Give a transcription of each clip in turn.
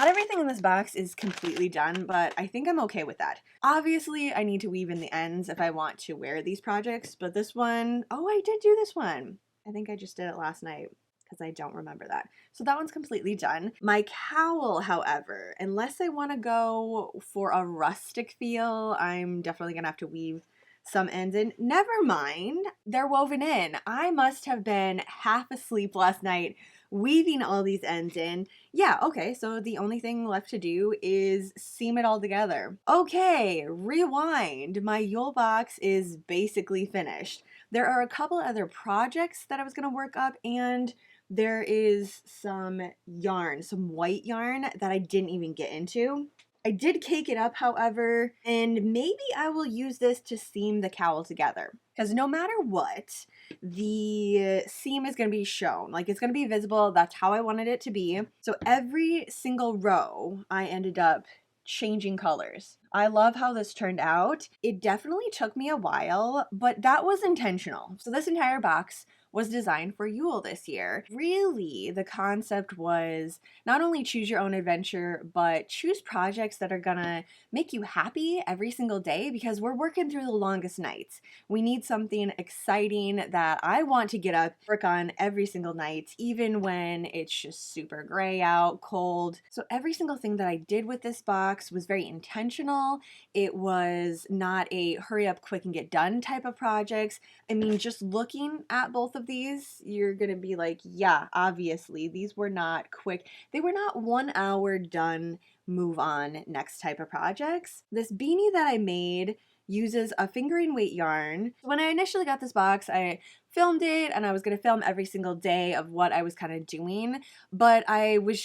Not everything in this box is completely done, but I think I'm okay with that. Obviously, I need to weave in the ends if I want to wear these projects, but this one, oh, I did do this one. I think I just did it last night because I don't remember that. So that one's completely done. My cowl, however, unless I want to go for a rustic feel, I'm definitely gonna have to weave some ends in. Never mind, they're woven in. I must have been half asleep last night weaving all these ends in. Yeah, okay, so the only thing left to do is seam it all together. Okay, rewind. My Yule box is basically finished. There are a couple other projects that I was gonna work up, and there is some yarn, some white yarn that I didn't even get into. I did cake it up, however, and maybe I will use this to seam the cowl together. Because no matter what, the seam is going to be shown. Like, it's going to be visible. That's how I wanted it to be. So every single row, I ended up changing colors. I love how this turned out. It definitely took me a while, but that was intentional. So this entire box was designed for Yule this year. Really, the concept was not only choose your own adventure, but choose projects that are gonna make you happy every single day, because we're working through the longest nights. We need something exciting that I want to get up, work on every single night, even when it's just super gray out, cold. So every single thing that I did with this box was very intentional. It was not a hurry up, quick and get done type of projects. I mean, just looking at both of these, you're gonna be like, yeah, obviously, these were not quick. They were not 1 hour done, move on, next type of projects. This beanie that I made uses a fingering weight yarn. When I initially got this box, I filmed it and I was going to film every single day of what I was kind of doing, but I was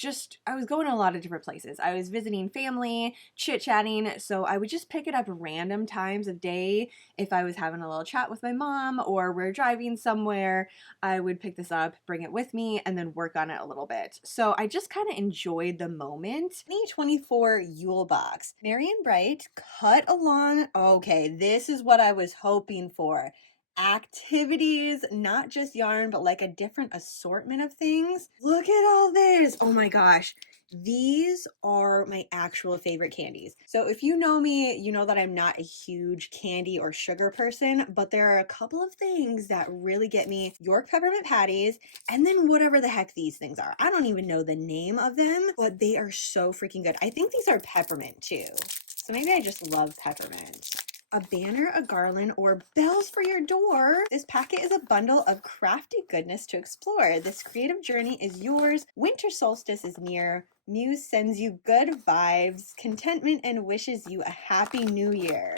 going a lot of different places. I was visiting family, chit-chatting, so I would just pick it up random times of day. If I was having a little chat with my mom or we're driving somewhere, I would pick this up, bring it with me, and then work on it a little bit. So I just kind of enjoyed the moment. 2024 Yule box. Merry and Bright, cut along. Okay, this is what I was hoping for. Activities, not just yarn, but like a different assortment of things. Look at all this. Oh my gosh. These are my actual favorite candies. So if you know me, you know that I'm not a huge candy or sugar person, but there are a couple of things that really get me. York peppermint patties, and then whatever the heck these things are. I don't even know the name of them, but they are so freaking good. I think these are peppermint too. So maybe I just love peppermint. A banner, a garland, or bells for your door. This packet is a bundle of crafty goodness to explore. This creative journey is yours. Winter solstice is near. Muse sends you good vibes, contentment, and wishes you a happy new year.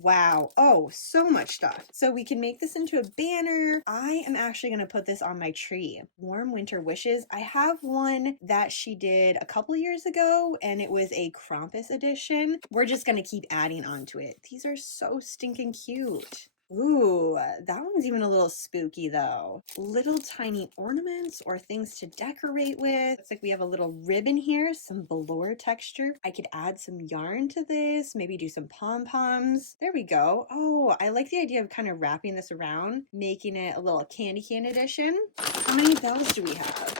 Wow. Oh, so much stuff. So we can make this into a banner. I am actually going to put this on my tree. Warm winter wishes. I have one that she did a couple years ago, and it was a Krampus edition. We're just going to keep adding on to it. These are so stinking cute. Ooh, that one's even a little spooky though. Little tiny ornaments or things to decorate with. Looks like we have a little ribbon here, some velour texture. I could add some yarn to this, maybe do some pom-poms. There we go. Oh, I like the idea of kind of wrapping this around, making it a little candy cane edition. How many bells do we have?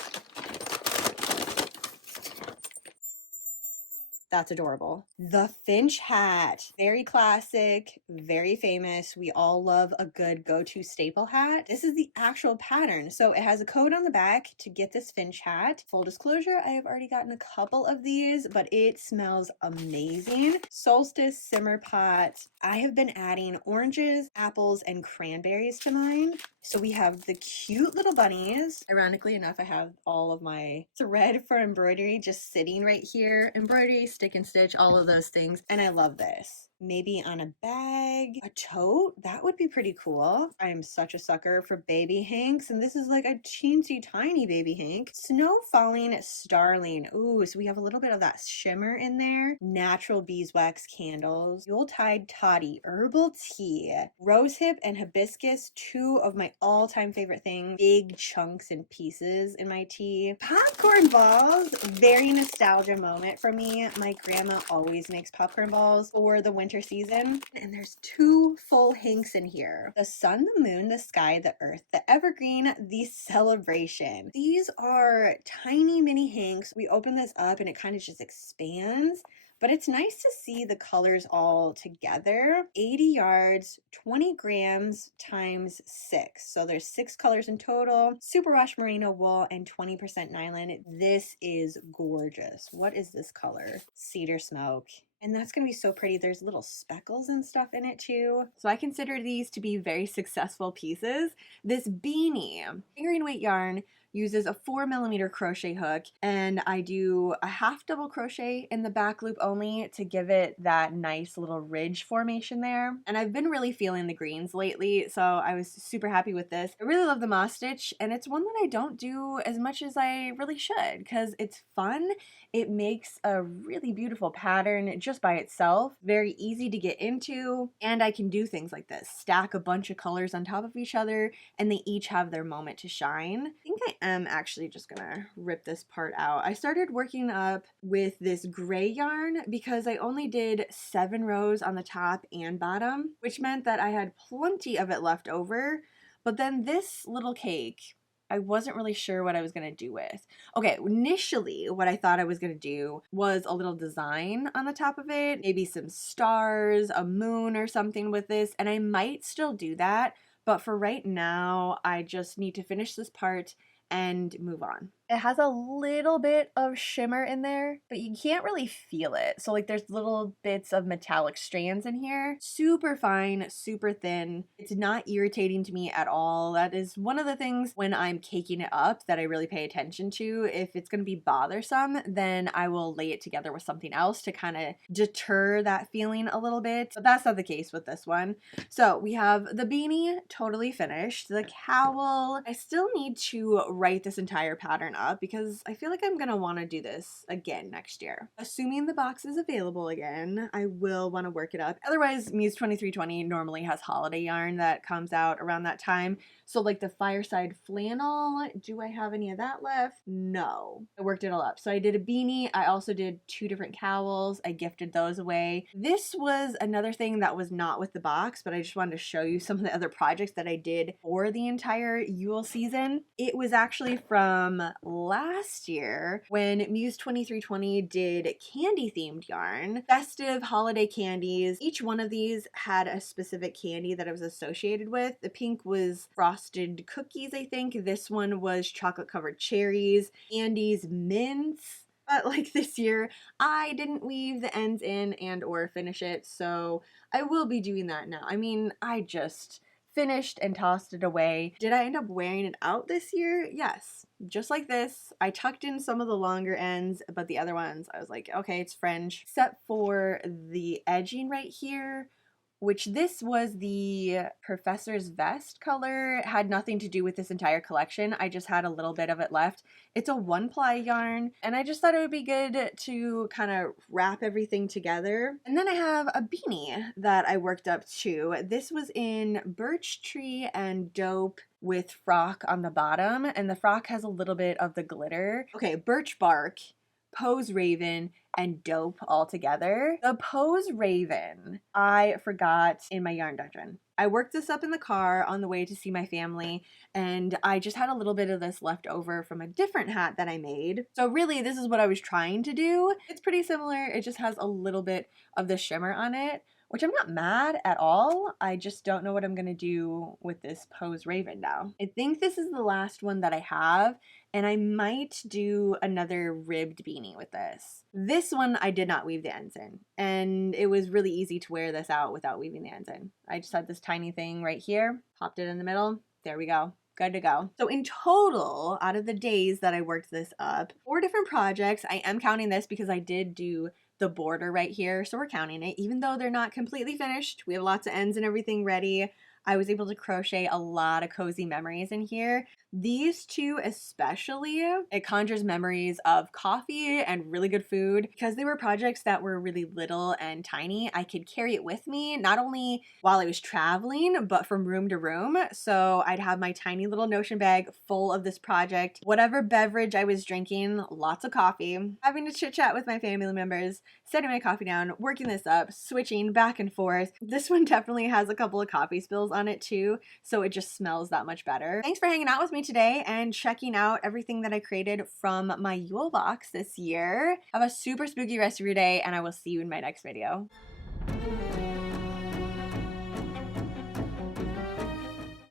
That's adorable. The Finch hat. Very classic, very famous. We all love a good go-to staple hat. This is the actual pattern. So it has a code on the back to get this Finch hat. Full disclosure, I have already gotten a couple of these, but it smells amazing. Solstice simmer pot. I have been adding oranges, apples, and cranberries to mine. So we have the cute little bunnies. Ironically enough, I have all of my thread for embroidery just sitting right here. Embroidery, stick and stitch, all of those things. And I love this. Maybe on a bag, a tote, that would be pretty cool. I am such a sucker for baby Hanks, and this is like a teensy tiny baby Hank. Snow falling starling. Ooh, so we have a little bit of that shimmer in there. Natural beeswax candles. Yuletide toddy, herbal tea, rosehip and hibiscus, two of my all-time favorite things. Big chunks and pieces in my tea. Popcorn balls, very nostalgia moment for me. My grandma always makes popcorn balls for the winter winter season. And there's 2 full hanks in here. The sun, the moon, the sky, the earth, the evergreen, the celebration. These are tiny mini hanks. We open this up and it kind of just expands. But it's nice to see the colors all together. 80 yards, 20 grams times 6. So there's 6 colors in total. Superwash merino wool and 20% nylon. This is gorgeous. What is this color? Cedar smoke. And that's going to be so pretty. There's little speckles and stuff in it too. So I consider these to be very successful pieces. This beanie, fingering weight yarn, uses a 4mm crochet hook, and I do a half double crochet in the back loop only to give it that nice little ridge formation there. And I've been really feeling the greens lately, so I was super happy with this. I really love the moss stitch, and it's one that I don't do as much as I really should because it's fun. It makes a really beautiful pattern just by itself, very easy to get into, and I can do things like this, stack a bunch of colors on top of each other, and they each have their moment to shine. I think I am actually just gonna rip this part out. I started working up with this gray yarn because I only did 7 rows on the top and bottom, which meant that I had plenty of it left over. But then this little cake, I wasn't really sure what I was going to do with. Okay, initially what I thought I was going to do was a little design on the top of it, maybe some stars, a moon or something with this, and I might still do that, but for right now, I just need to finish this part and move on. It has a little bit of shimmer in there, but you can't really feel it. So like there's little bits of metallic strands in here. Super fine, super thin. It's not irritating to me at all. That is one of the things when I'm caking it up that I really pay attention to. If it's going to be bothersome, then I will lay it together with something else to kind of deter that feeling a little bit. But that's not the case with this one. So we have the beanie totally finished. The cowl, I still need to write this entire pattern up because I feel like I'm gonna want to do this again next year. Assuming the box is available again, I will want to work it up. Otherwise, Muse 2320 normally has holiday yarn that comes out around that time. So like the fireside flannel, do I have any of that left? No. I worked it all up. So I did a beanie. I also did 2 different cowls. I gifted those away. This was another thing that was not with the box, but I just wanted to show you some of the other projects that I did for the entire Yule season. It was actually from last year when Muse 2320 did candy themed yarn, festive holiday candies. Each one of these had a specific candy that it was associated with. The pink was frosted cookies, I think. This one was chocolate covered cherries, Andy's mints. But like this year, I didn't weave the ends in and or finish it, so I will be doing that now. I mean, I just finished and tossed it away. Did I end up wearing it out this year? Yes. Just like this. I tucked in some of the longer ends, but the other ones, I was like, okay, it's fringe. Except for the edging right here, which this was the Professor's Vest color. It had nothing to do with this entire collection. I just had a little bit of it left. It's a 1-ply yarn, and I just thought it would be good to kind of wrap everything together. And then I have a beanie that I worked up too. This was in birch tree and dope with frock on the bottom, and the frock has a little bit of the glitter. Okay, birch bark, Pose Raven, and dope all together. The Pose Raven, I forgot in my yarn dungeon. I worked this up in the car on the way to see my family, and I just had a little bit of this left over from a different hat that I made. So really, this is what I was trying to do. It's pretty similar. It just has a little bit of the shimmer on it, which I'm not mad at all. I just don't know what I'm gonna do with this Pose Raven now. I think this is the last one that I have, and I might do another ribbed beanie with this. This one I did not weave the ends in, and it was really easy to wear this out without weaving the ends in. I just had this tiny thing right here, popped it in the middle, there we go. Good to go. So in total, out of the days that I worked this up, 4 different projects. I am counting this because I did do the border right here, so we're counting it. Even though they're not completely finished, we have lots of ends and everything ready. I was able to crochet a lot of cozy memories in here. These two especially, it conjures memories of coffee and really good food. Because they were projects that were really little and tiny, I could carry it with me, not only while I was traveling, but from room to room. So I'd have my tiny little Notion bag full of this project, whatever beverage I was drinking, lots of coffee, having to chit chat with my family members, setting my coffee down, working this up, switching back and forth. This one definitely has a couple of coffee spills on it too, so it just smells that much better. Thanks for hanging out with me today and checking out everything that I created from my Yule box this year. Have a super spooky rest of your day, and I will see you in my next video.